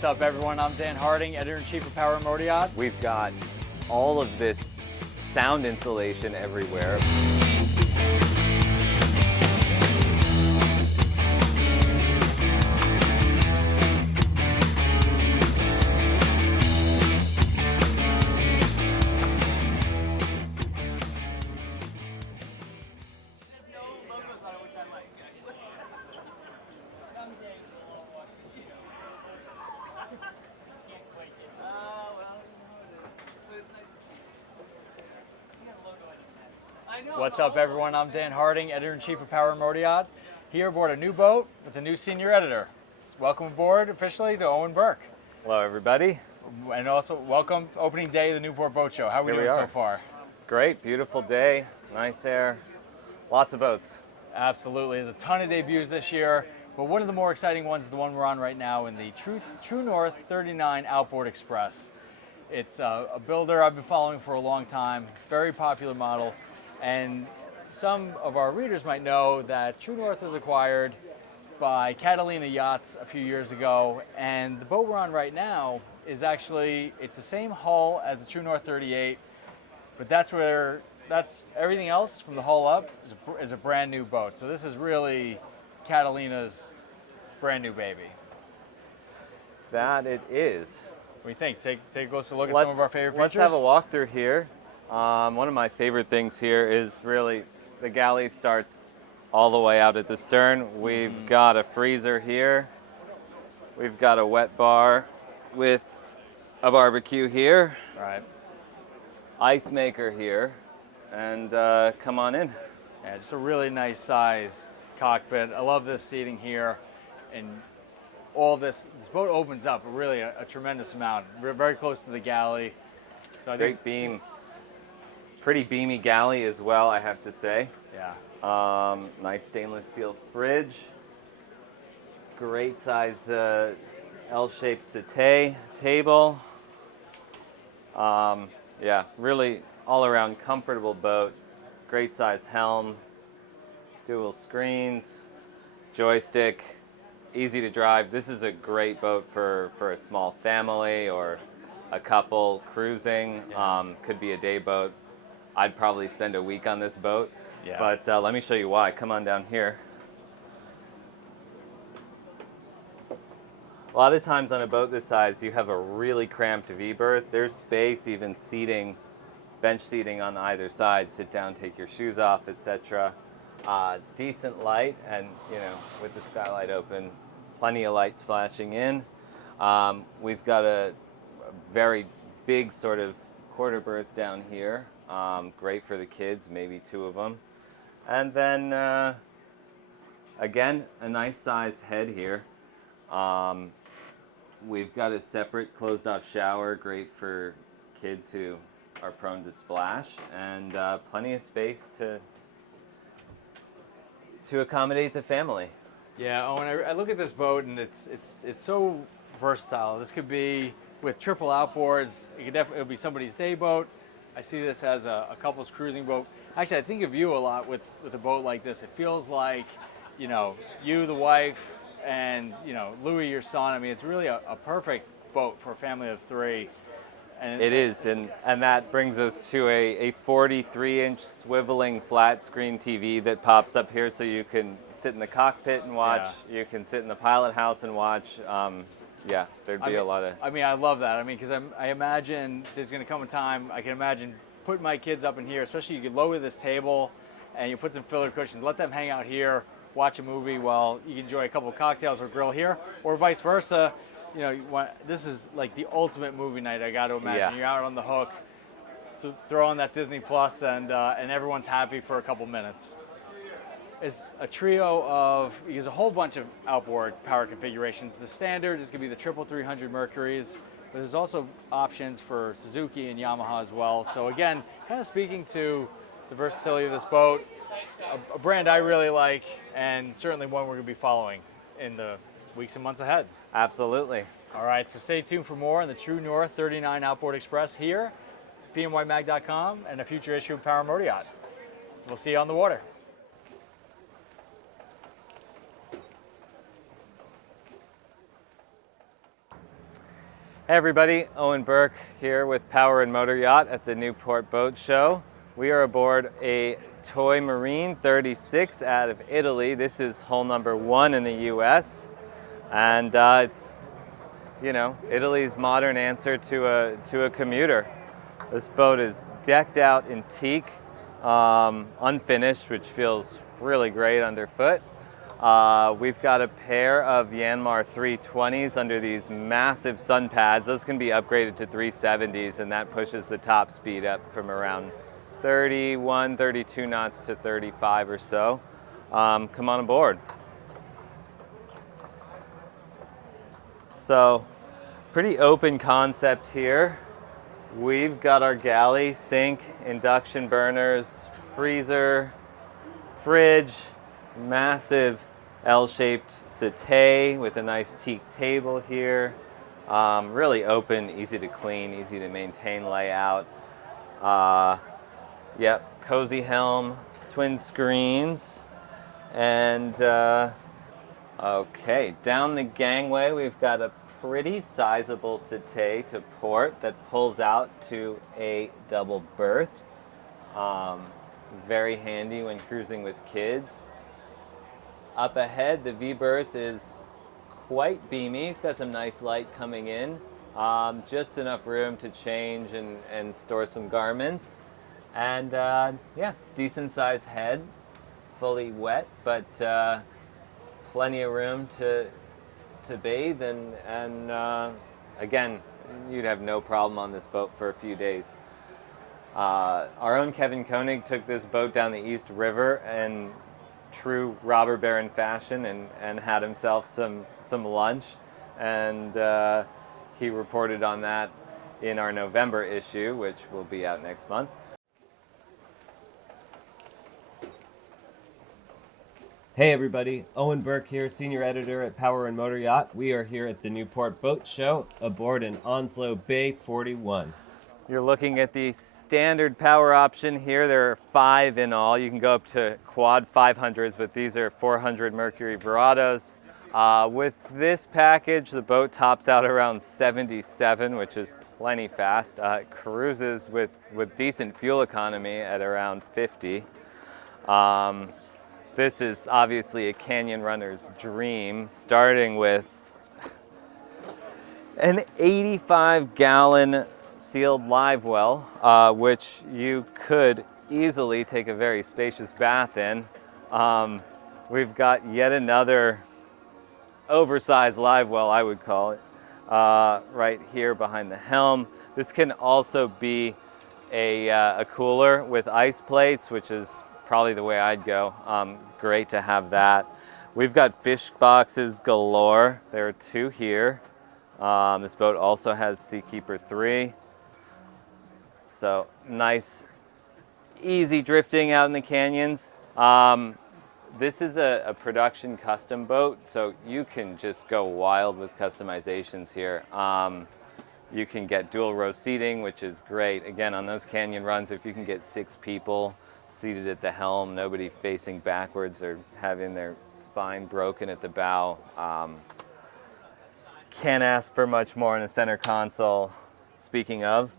What's up, everyone? I'm Dan Harding, Editor-in-Chief of Power Motoryacht. We've got all of this sound insulation everywhere. What's up, everyone? I'm Dan Harding, Editor-in-Chief of Power Motoryacht, here aboard a new boat with a new senior editor. Welcome aboard officially to Owen Burke. Hello, everybody. And also welcome opening day of the Newport Boat Show. How are we doing so far? Great, beautiful day, nice air, lots of boats. Absolutely, there's a ton of debuts this year, but one of the more exciting ones is the one we're on right now in the True North 39 Outboard Express. It's a builder I've been following for a long time, very popular model. And some of our readers might know that True North was acquired by Catalina Yachts a few years ago, and the boat we're on right now is actually, it's the same hull as the True North 38, but that's everything else from the hull up is a brand new boat. So this is really Catalina's brand new baby. That it is. What do you think? Take a closer look at some of our favorite features. Let's have a walkthrough here. One of my favorite things here is really the galley starts all the way out at the stern. We've got a freezer here. We've got a wet bar with a barbecue here. Right. Ice maker here. And come on in. Yeah, just a really nice size cockpit. I love this seating here. And all this boat opens up really a tremendous amount. We're very close to the galley. So I Great beam. Pretty beamy galley as well, I have to say. Yeah. Nice stainless steel fridge. Great size L-shaped settee table. Yeah, really all around comfortable boat. Great size helm. Dual screens. Joystick. Easy to drive. This is a great boat for a small family or a couple cruising. Yeah. Could be a day boat. I'd probably spend a week on this boat, yeah. But let me show you why. Come on down here. A lot of times on a boat this size, you have a really cramped V-berth. There's space, even seating, bench seating on either side. Sit down, take your shoes off, etc. Decent light, and with the skylight open, plenty of light splashing in. We've got a very big sort of quarter berth down here. Great for the kids, maybe two of them. And then, again, a nice sized head here. We've got a separate closed off shower, great for kids who are prone to splash, and plenty of space to accommodate the family. Yeah, Owen, I look at this boat and it's so versatile. This could be with triple outboards. It'll be somebody's day boat. I see this as a couple's cruising boat. Actually, I think of you a lot with a boat like this. It feels like, you, the wife, and Louis, your son. I mean, it's really a perfect boat for a family of three. And it is, and that brings us to a 43-inch swiveling flat screen TV that pops up here, so you can sit in the cockpit and watch. Yeah. You can sit in the pilot house and watch. Yeah, there'd be a lot of... I mean, I love that. I mean, because I imagine there's going to come a time, I can imagine putting my kids up in here, especially you could lower this table and you put some filler cushions, let them hang out here, watch a movie while you can enjoy a couple of cocktails or grill here, or vice versa. This is like the ultimate movie night, I got to imagine. Yeah. You're out on the hook, throw on that Disney Plus, and everyone's happy for a couple minutes. It's a trio of, there's a whole bunch of outboard power configurations. The standard is going to be the 300 Mercuries, but there's also options for Suzuki and Yamaha as well. So again, kind of speaking to the versatility of this boat, a brand I really like, and certainly one we're going to be following in the weeks and months ahead. Absolutely. All right, so stay tuned for more on the True North 39 Outboard Express here, pnymag.com, and a future issue of Power Motoryacht. So we'll see you on the water. Hey everybody, Owen Burke here with Power Motoryacht at the Newport Boat Show. We are aboard a Toy Marine 36 out of Italy. This is hull number 1 in the US, and it's, you know, Italy's modern answer to a commuter. This boat is decked out in teak, unfinished, which feels really great underfoot. We've got a pair of Yanmar 320s under these massive sun pads. Those can be upgraded to 370s, and that pushes the top speed up from around 31, 32 knots to 35 or so. Come on aboard. So, pretty open concept here. We've got our galley, sink, induction burners, freezer, fridge, massive L-shaped settee with a nice teak table here. Really open, easy to clean, easy to maintain layout. Yep, cozy helm, twin screens, and okay, down the gangway we've got a pretty sizable settee to port that pulls out to a double berth. Very handy when cruising with kids. Up ahead, the V-berth is quite beamy. It's got some nice light coming in. Just enough room to change and store some garments. And yeah, decent sized head, fully wet, but plenty of room to bathe, and again, you'd have no problem on this boat for a few days. Our own Kevin Koenig took this boat down the East River in true robber baron fashion and had himself some lunch, and he reported on that in our November issue, which will be out next month. Hey everybody, Owen Burke here, Senior Editor at Power Motoryacht. We are here at the Newport Boat Show aboard an Onslow Bay 41. You're looking at the standard power option here. There are 5 in all. You can go up to quad 500s, but these are 400 Mercury Verados. With this package, the boat tops out around 77, which is plenty fast. It cruises with decent fuel economy at around 50. This is obviously a canyon runner's dream, starting with an 85-gallon sealed live well, which you could easily take a very spacious bath in. We've got yet another oversized live well, I would call it, right here behind the helm. This can also be a cooler with ice plates, which is probably the way I'd go. Great to have that. We've got fish boxes galore. There are 2 here. This boat also has Seakeeper 3. So nice, easy drifting out in the canyons. This is a production custom boat, so you can just go wild with customizations here. You can get dual row seating, which is great. Again, on those canyon runs, if you can get 6 people seated at the helm, nobody facing backwards or having their spine broken at the bow, can't ask for much more in a center console. Speaking of,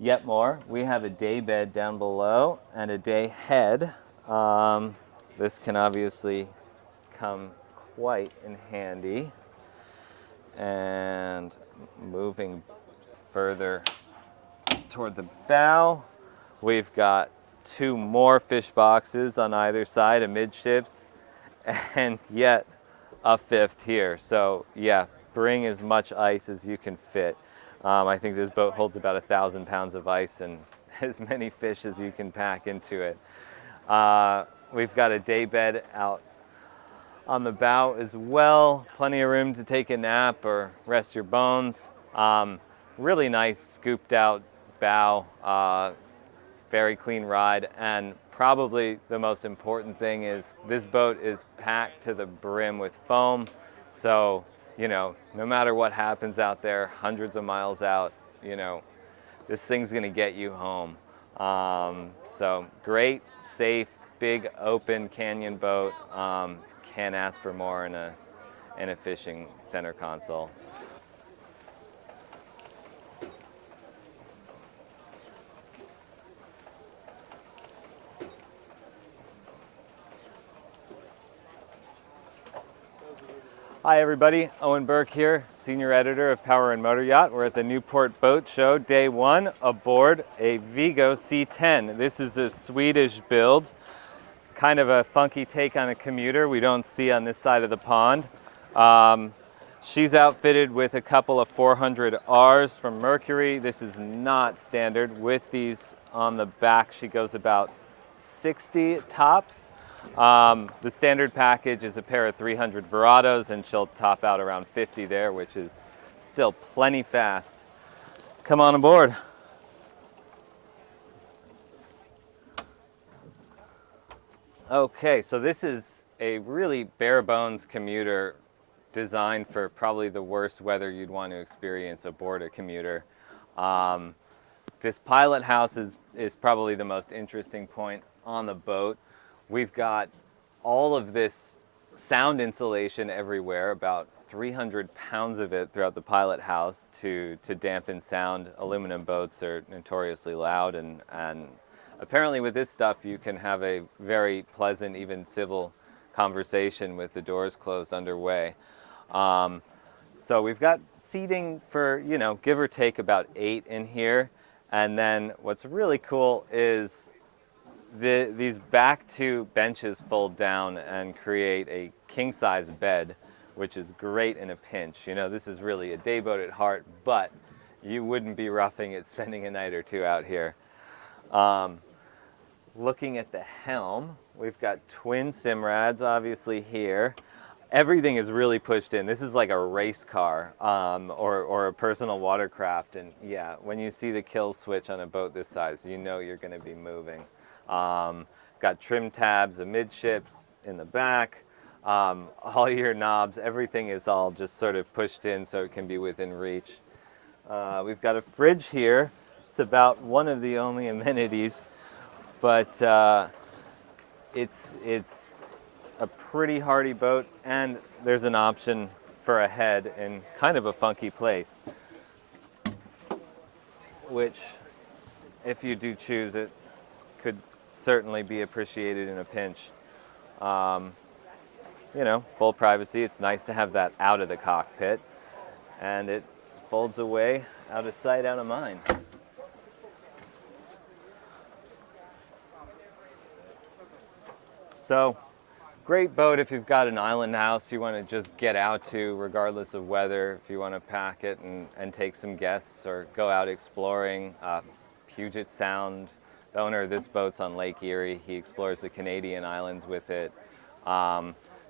yet more, we have a day bed down below and a day head. This can obviously come quite in handy. And moving further toward the bow, we've got 2 more fish boxes on either side, amidships, and yet a 5th here. So yeah, bring as much ice as you can fit. I think this boat holds about 1,000 pounds of ice and as many fish as you can pack into it. We've got a day bed out on the bow as well. Plenty of room to take a nap or rest your bones. Really nice scooped out bow, very clean ride, and probably the most important thing is this boat is packed to the brim with foam. So, you know, no matter what happens out there, hundreds of miles out, you know, this thing's gonna get you home. So great, safe, big open canyon boat. Can't ask for more in a fishing center console. Hi everybody, Owen Burke here, Senior Editor of Power and Motor Yacht. We're at the Newport Boat Show, day one, aboard a Viggo C10. This is a Swedish build, kind of a funky take on a commuter we don't see on this side of the pond. She's outfitted with a couple of 400Rs from Mercury. This is not standard. With these on the back, she goes about 60 tops. The standard package is a pair of 300 Verados, and she'll top out around 50 there, which is still plenty fast. Come on aboard. Okay, so this is a really bare bones commuter designed for probably the worst weather you'd want to experience aboard a commuter. This pilot house is probably the most interesting point on the boat. We've got all of this sound insulation everywhere, about 300 pounds of it throughout the pilot house to dampen sound. Aluminum boats are notoriously loud, and apparently with this stuff you can have a very pleasant, even civil conversation with the doors closed underway. So we've got seating for, give or take about 8 in here. And then what's really cool is these back 2 benches fold down and create a king-size bed, which is great in a pinch. This is really a day boat at heart, but you wouldn't be roughing it spending a night or 2 out here. Looking at the helm, we've got twin Simrads obviously here. Everything is really pushed in. This is like a race car or a personal watercraft. And yeah, when you see the kill switch on a boat this size, you know you're going to be moving. Got trim tabs amidships in the back. All your knobs, everything is all just sort of pushed in so it can be within reach. We've got a fridge here. It's about one of the only amenities, but it's a pretty hardy boat, and there's an option for a head in kind of a funky place, which, if you do choose it, could certainly be appreciated in a pinch. Full privacy. It's nice to have that out of the cockpit, and it folds away, out of sight, out of mind. So, great boat if you've got an island house you want to just get out to regardless of weather, if you want to pack it and take some guests or go out exploring. Puget Sound, the owner of this boat's on Lake Erie. He explores the Canadian islands with it.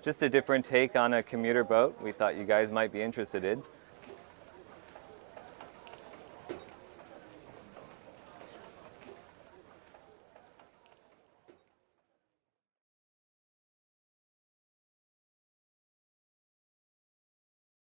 Just a different take on a commuter boat we thought you guys might be interested in.